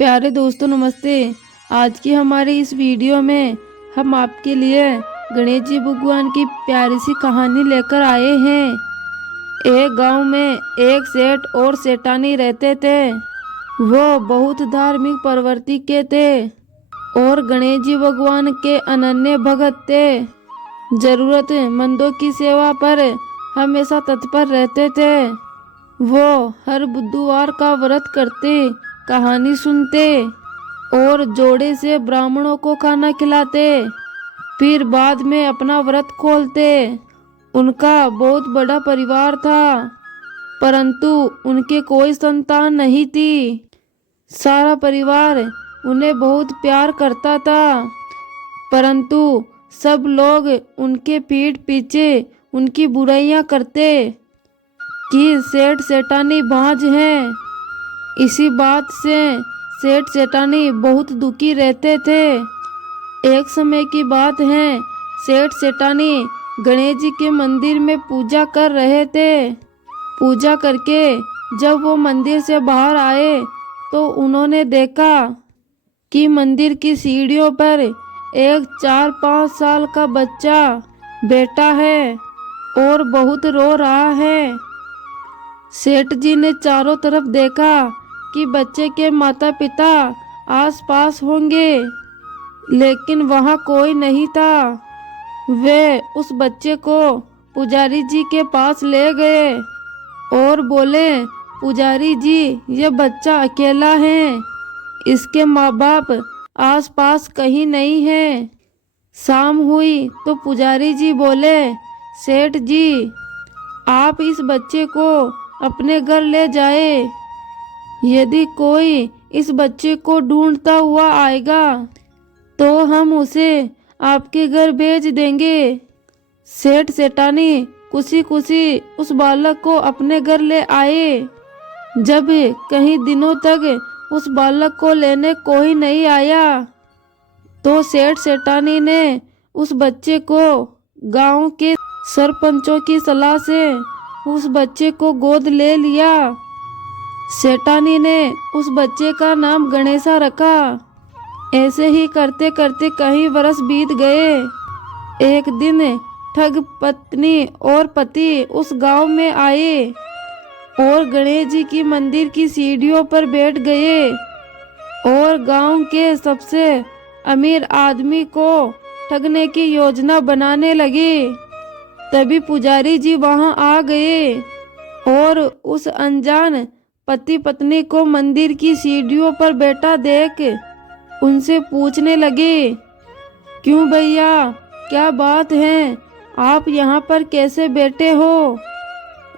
प्यारे दोस्तों नमस्ते। आज की हमारी इस वीडियो में हम आपके लिए गणेश जी भगवान की प्यारी सी कहानी लेकर आए हैं। एक गांव में एक सेठ और सेठानी रहते थे। वो बहुत धार्मिक प्रवृत्ति के थे और गणेश जी भगवान के अनन्य भगत थे। जरूरतमंदों की सेवा पर हमेशा तत्पर रहते थे। वो हर बुधवार का व्रत करते, कहानी सुनते और जोड़े से ब्राह्मणों को खाना खिलाते, फिर बाद में अपना व्रत खोलते। उनका बहुत बड़ा परिवार था, परंतु उनके कोई संतान नहीं थी। सारा परिवार उन्हें बहुत प्यार करता था, परंतु सब लोग उनके पीठ पीछे उनकी बुराइयां करते कि सेठ सेठानी बांझ हैं। इसी बात से सेठ सेठानी बहुत दुखी रहते थे। एक समय की बात है, सेठ सेठानी गणेश जी के मंदिर में पूजा कर रहे थे। पूजा करके जब वो मंदिर से बाहर आए तो उन्होंने देखा कि मंदिर की सीढ़ियों पर एक 4-5 साल का बच्चा बैठा है और बहुत रो रहा है। सेठ जी ने चारों तरफ देखा कि बच्चे के माता पिता आसपास होंगे, लेकिन वहाँ कोई नहीं था। वे उस बच्चे को पुजारी जी के पास ले गए और बोले, पुजारी जी, ये बच्चा अकेला है, इसके माँ बाप आसपास कहीं नहीं है। शाम हुई तो पुजारी जी बोले, सेठ जी, आप इस बच्चे को अपने घर ले जाए। यदि कोई इस बच्चे को ढूंढता हुआ आएगा तो हम उसे आपके घर भेज देंगे। सेठ सेठानी खुशी खुशी उस बालक को अपने घर ले आए। जब कई दिनों तक उस बालक को लेने कोई नहीं आया तो सेठ सेठानी ने उस बच्चे को गांव के सरपंचों की सलाह से उस बच्चे को गोद ले लिया। सेठानी ने उस बच्चे का नाम गणेशा रखा। ऐसे ही करते करते कई वर्ष बीत गए। एक दिन ठग पत्नी और पति उस गांव में आए और गणेश जी की मंदिर की सीढ़ियों पर बैठ गए और गांव के सबसे अमीर आदमी को ठगने की योजना बनाने लगे। तभी पुजारी जी वहां आ गए और उस अनजान पति पत्नी को मंदिर की सीढ़ियों पर बैठा देख उनसे पूछने लगे, क्यों भैया, क्या बात है, आप यहाँ पर कैसे बैठे हो?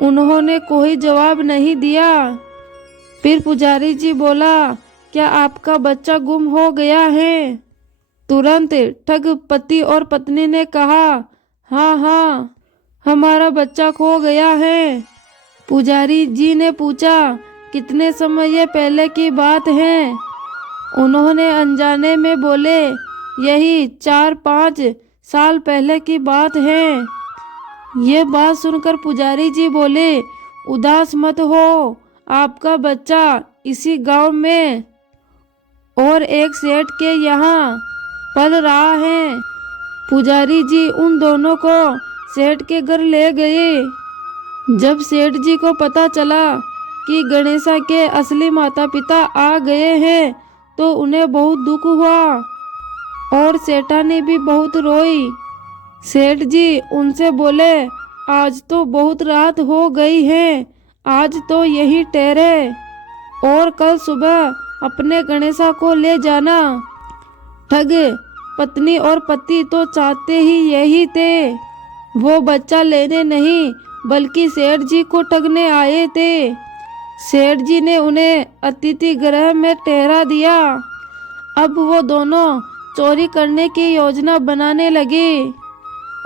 उन्होंने कोई जवाब नहीं दिया। फिर पुजारी जी बोला, क्या आपका बच्चा गुम हो गया है? तुरंत ठग पति और पत्नी ने कहा, हाँ हाँ, हमारा बच्चा खो गया है। पुजारी जी ने पूछा, कितने समय पहले की बात है? उन्होंने अनजाने में बोले, यही 4-5 साल पहले की बात है। ये बात सुनकर पुजारी जी बोले, उदास मत हो, आपका बच्चा इसी गांव में और एक सेठ के यहाँ पल रहा है। पुजारी जी उन दोनों को सेठ के घर ले गए। जब सेठ जी को पता चला कि गणेशा के असली माता पिता आ गए हैं तो उन्हें बहुत दुख हुआ और सेठानी भी बहुत रोई। सेठ जी उनसे बोले, आज तो बहुत रात हो गई है, आज तो यही ठहरे और कल सुबह अपने गणेशा को ले जाना। ठग पत्नी और पति तो चाहते ही यही थे। वो बच्चा लेने नहीं बल्कि सेठ जी को ठगने आए थे। सेठ जी ने उन्हें अतिथि गृह में ठहरा दिया। अब वो दोनों चोरी करने की योजना बनाने लगे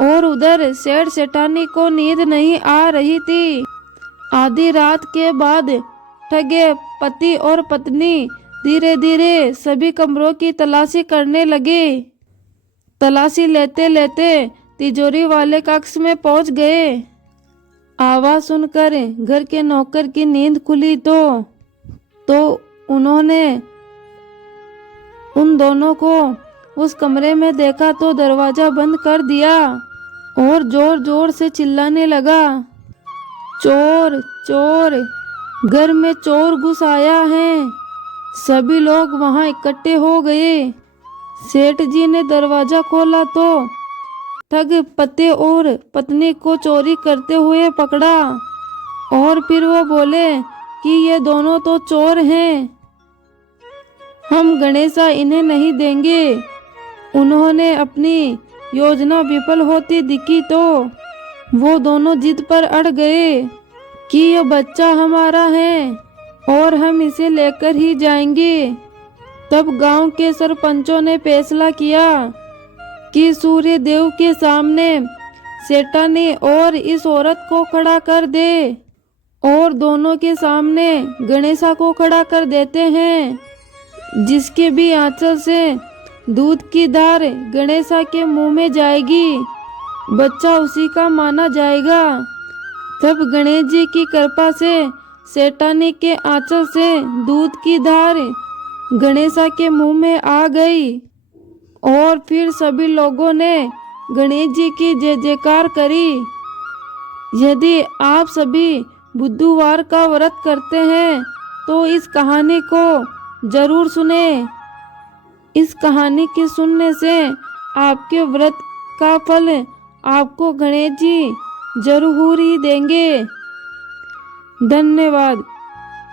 और उधर सेठ सेठानी को नींद नहीं आ रही थी। आधी रात के बाद ठगे पति और पत्नी धीरे धीरे सभी कमरों की तलाशी करने लगे। तलाशी लेते लेते तिजोरी वाले कक्ष में पहुंच गए। आवाज सुनकर घर के नौकर की नींद खुली तो उन्होंने उन दोनों को उस कमरे में देखा तो दरवाजा बंद कर दिया और जोर जोर से चिल्लाने लगा, चोर चोर, घर में चोर घुस आया है। सभी लोग वहां इकट्ठे हो गए। सेठ जी ने दरवाजा खोला तो ठग पति और पत्नी को चोरी करते हुए पकड़ा और फिर वो बोले कि ये दोनों तो चोर हैं, हम गणेशा इन्हें नहीं देंगे। उन्होंने अपनी योजना विफल होती दिखी तो वो दोनों जिद पर अड़ गए कि ये बच्चा हमारा है और हम इसे लेकर ही जाएंगे। तब गांव के सरपंचों ने फैसला किया कि सूर्य देव के सामने सेठानी और इस औरत को खड़ा कर दे और दोनों के सामने गणेशा को खड़ा कर देते हैं। जिसके भी आंचल से दूध की धार गणेशा के मुंह में जाएगी, बच्चा उसी का माना जाएगा। तब गणेश जी की कृपा से सेठानी के आंचल से दूध की धार गणेशा के मुंह में आ गई और फिर सभी लोगों ने गणेश जी की जय जयकार करी। यदि आप सभी बुधवार का व्रत करते हैं तो इस कहानी को जरूर सुने। इस कहानी के सुनने से आपके व्रत का फल आपको गणेश जी जरूर ही देंगे। धन्यवाद।